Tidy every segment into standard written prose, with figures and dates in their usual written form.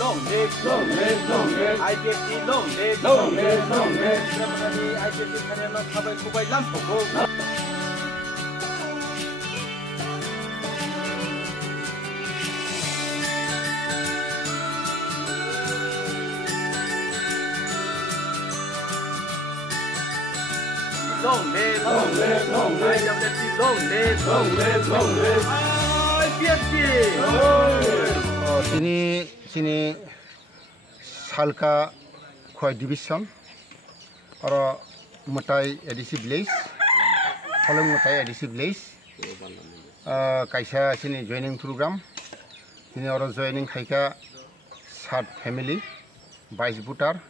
long live. IPFTni long live. Familyni IPFT kaneno khabai khubai lamphoko. Long live. IPFT long live. IPFT. Sini salka khoi division और Motha edisi village, Kolong Motha edisi village, kaisa sini joining program, sini orang joining Phaikha 7 family, 22 butar,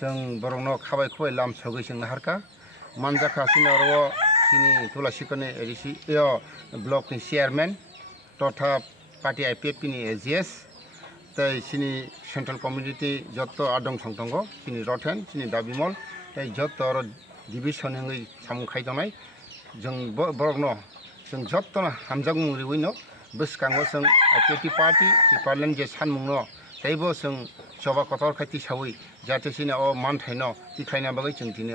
जों बरंनो खाबाय खुबाय लाम सगै जों नाहारका मानजाखा सिनि अरव सिनि Tola सिकने एडिसि ब्लॉक नि चेयरमैन तथा पार्टी IPFTनि AGS तै सिनि सेंट्रल कमिउनिटी जत्तो आदं संतंगो सिनि रथेन सिनि दाबिमल तै जत्तो अर डिविजन हंगै सामुखाय दनाय जों बरंनो जों जत्तो हामजाग मुरिवैनो बसकांगो जों IPFT पार्टी पार्लामेन्ट जे सानमुंनो तैबो जों सभा कथर खायथि सावै जाहाथे सिनि मान थाइनो दिखायना बागै जों दिनै